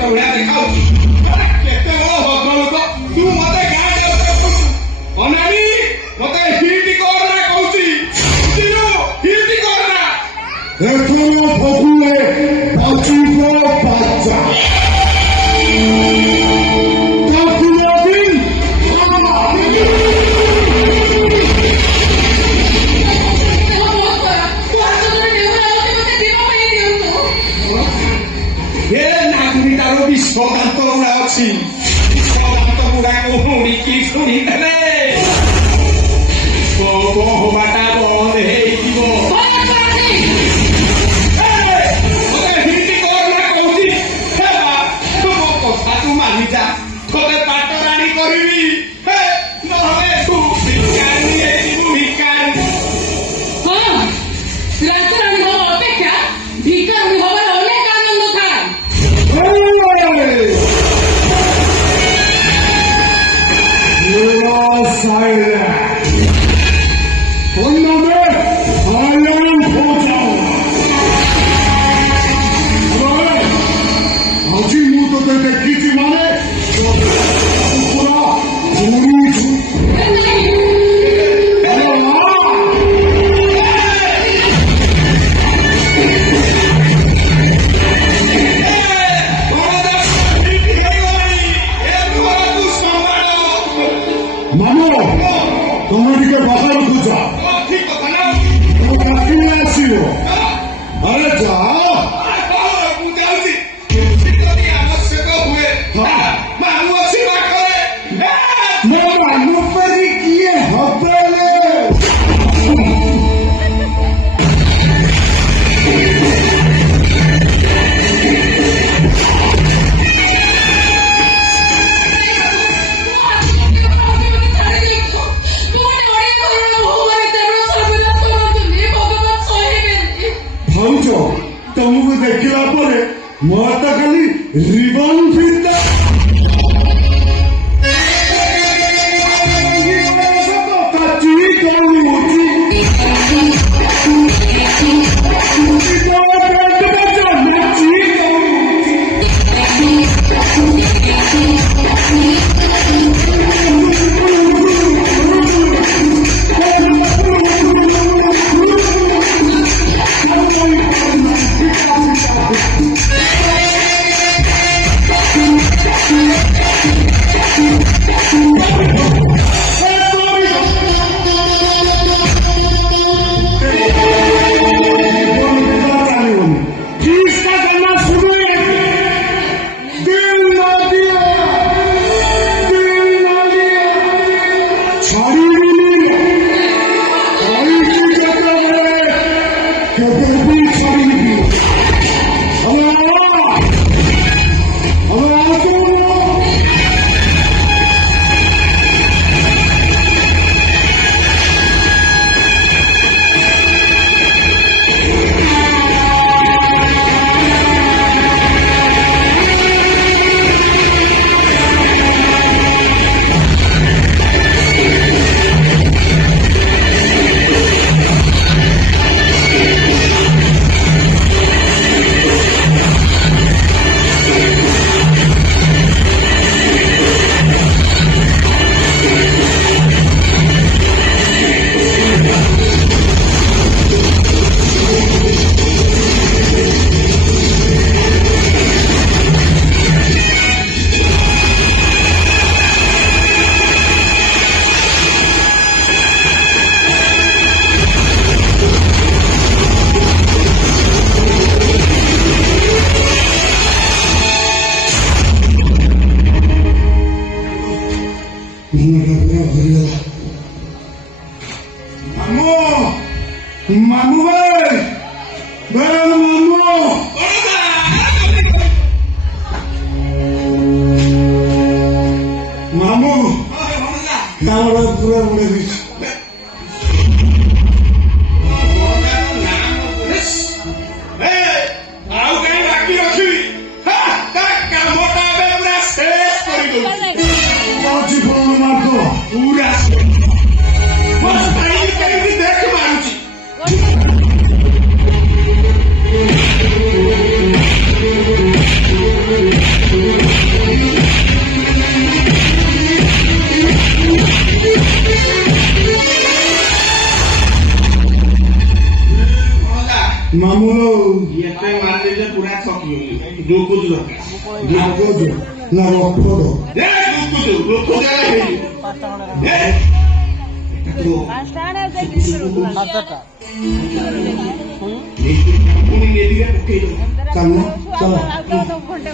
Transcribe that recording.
ଭଳିଆ ଦେଖାଉଛି। କେତେ ବଡ ଭଦ୍ରଲୋକ ତୁ ମତେ ଗାଁ ଯାଉଛୁ ଅନାନୀ ମତେ ହିଟ କରନା କହୁଛି ହିଟ କରନା। ଏଥର ଫଗୁଏ ବାଜିବ ବାଜା ବିଶ୍ୱଦାନ୍ତ ଗୁଡା ଅଛି ବିଶ୍ୱଦାନ୍ତ ଗୁଡାକୁ ହୁଣିକି ଶୁଣିଦେଲେ ହବାଟା ବନ୍ଦ ହେଇଯିବ। ମତେ ହିଟ କରନା କହୁଛି ମୋ କଥା ତୁ ମାନିଯା ତତେ ପାଟରାଣୀ କରିବି ନହେଲେ ତୁ ଭିକାରୀ ହେଇଯିବୁ ଭିକାରୀ। ରାଜରାଣୀ ହବା ଅପେକ୍ଷା ଭିକାରୀ ହବାର ଅନେକ ଆନନ୍ଦ ଥାଏ। ଆଜି ମୁଁ ତୋତେ ଦେଖିଛି ମାନେ ପୁରା ମାମୁ ତମେ ଟିକେ ବାହାରକୁ ଯା ଆସିବ। ଆରେ ଯାଅ ମୋ ମାମୁ ପରି କିଏ ହବେଲେ ଭାଉଜ ତମକୁ ଦେଖିଲା ପରେ ମୋର ତ ଖାଲି ରିବନ ଫିତା मामू मामू गाँव पूरा उड़े पूरा କାମୁଲ ଏତେ ମାରିଲେ ପୁରା ଥକି ଦୁଃଖୁଛୁ ନା ରଖ ଦୁଃଖୁଛୁ ଦୁଃଖୁଛୁ ଚାଲ ଚାଲ ଘଣ୍ଟେ